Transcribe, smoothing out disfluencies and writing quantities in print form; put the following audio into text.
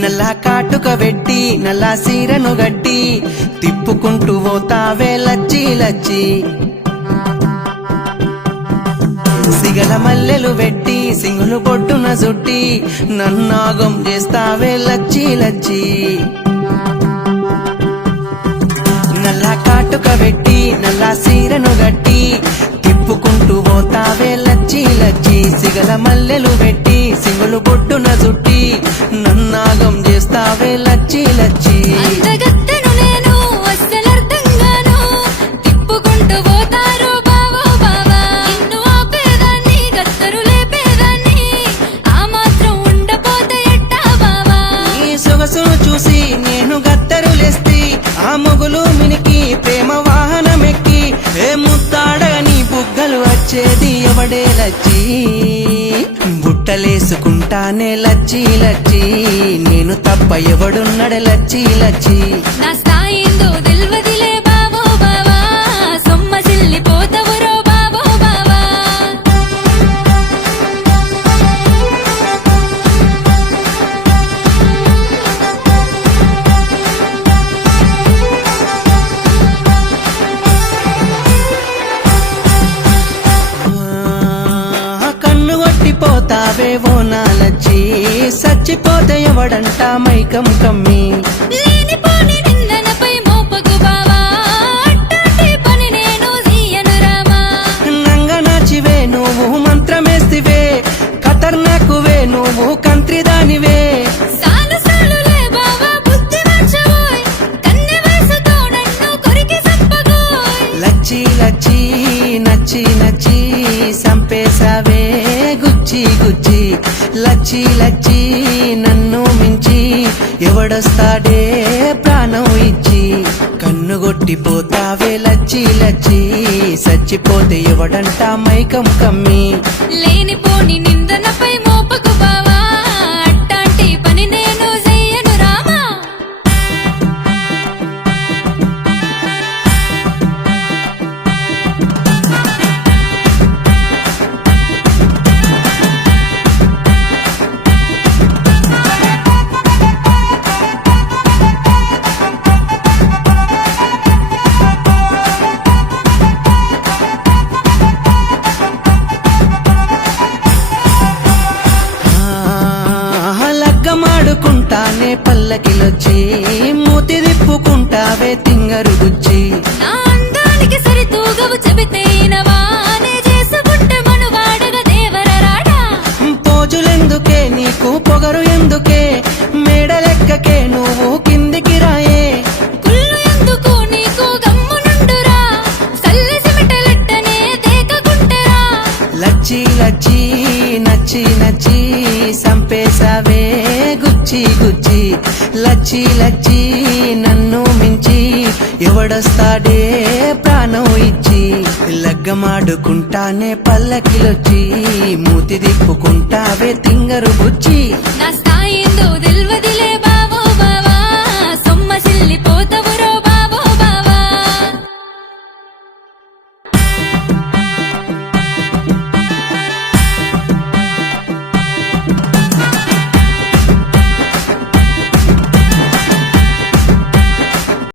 నల్ల కాటుక వెట్టి నల్ల సీరను గట్టి తిప్పుకుంటూ పోతావే లచ్చి లచ్చి సిగల మల్లెలు వెట్టి సింగులు పొట్టున జుట్టి నన్నాగం చేస్తావే లచ్చి లచ్చి నల్ల కాటుక వెట్టి నల్ల సీరను గట్టి తిప్పుకుంటూ పోతావే లచ్చి లచ్చి సిగల మల్లెలు వెట్టి సింగులు పొట్టున జుట్టి నన్నాగం చేస్తావే లచ్చి లచ్చి అందగత్తెను నేను అస్సలర్థంగాను తిప్పుకుంటూ పోతారు బావో బావా నిన్ను ఆపేదాన్ని గత్తరు లేపేదాన్ని ఆ మాత్రం ఉండపోతే ఎట్టా బావా ఈ సొగసును చూసి నేను గత్తరులేస్తి ఆ మొగులు మినికి ప్రేమ వాహనమెక్కి ఏ ముత్తాడని బుగ్గలు వచ్చేది ఎవడే లచ్చి బుట్టలేసుకుంటానే లచ్చి లచ్చి నేను తప్ప ఎవడున్నడ లచ్చి లచ్చి నా స్థాయిందో తెల్వదిలే బావో బావా సొమ్మసిల్లిపోతవురో బావో బావా కన్ను కొట్టిపోతావే ఓ నాలచ్చి సచ్చిపోతే ఎవడంట మైకం కమ్మి లేనిపోని నిందనపై మోపకు బావా అట్టాంటి పని నేను చెయ్యను రామా నంగ నాచివే నువ్వు మంత్రమేస్తివే ఖతర్నాకువే నువ్వు కంత్రిదానివే సాలు సాలులే బావా బుద్ధి మార్చబోయ్ కన్నె వయసుతో నన్ను కొరికి సంపగోయ్ లచ్చి లచ్చి నచ్చి నచ్చి సంపేశావే గుచ్చి గుచ్చి లచ్చి లచ్చి నన్ను మించి ఎవడొస్తాడే ప్రాణం ఇచ్చి కన్ను కొట్టిపోతావే లచ్చి లచ్చి సచ్చిపోతే ఎవడంట మైకం కమ్మి లేనిపోని నిందనపై మోపకు బావా అట్టాంటి పని నేను చెయ్యను రామా లగ్గమాడుకుంటానే పల్లకిలొచ్చి మూతి తిప్పుకుంటావే తింగరు గుచ్చి నా అందానికి సరితూగవు చెబితే ఇనవా నే చేసుకుంటే మనువాడగా దేవర రాడా పోజులెందుకే నీకు పొగరు ఎందుకే మేడలెక్కకే నువ్వు కిందికి రాయే కుళ్ళు ఎందుకు నీకు గమ్మునుండురా సల్లి సిమిటలెట్టనే దేకకుంటరా లచ్చి లచ్చి నచ్చి నచ్చి సంపేశావే గుచ్చి గుచ్చి లచ్చి లచ్చి నన్ను మించి ఎవడొస్తాడే ప్రాణం ఇచ్చి లగ్గమాడుకుంటానే పల్లకిలొచ్చి మూతి తిప్పుకుంటావే తింగరు బుచ్చి నా స్థాయిందో తెల్వదిలే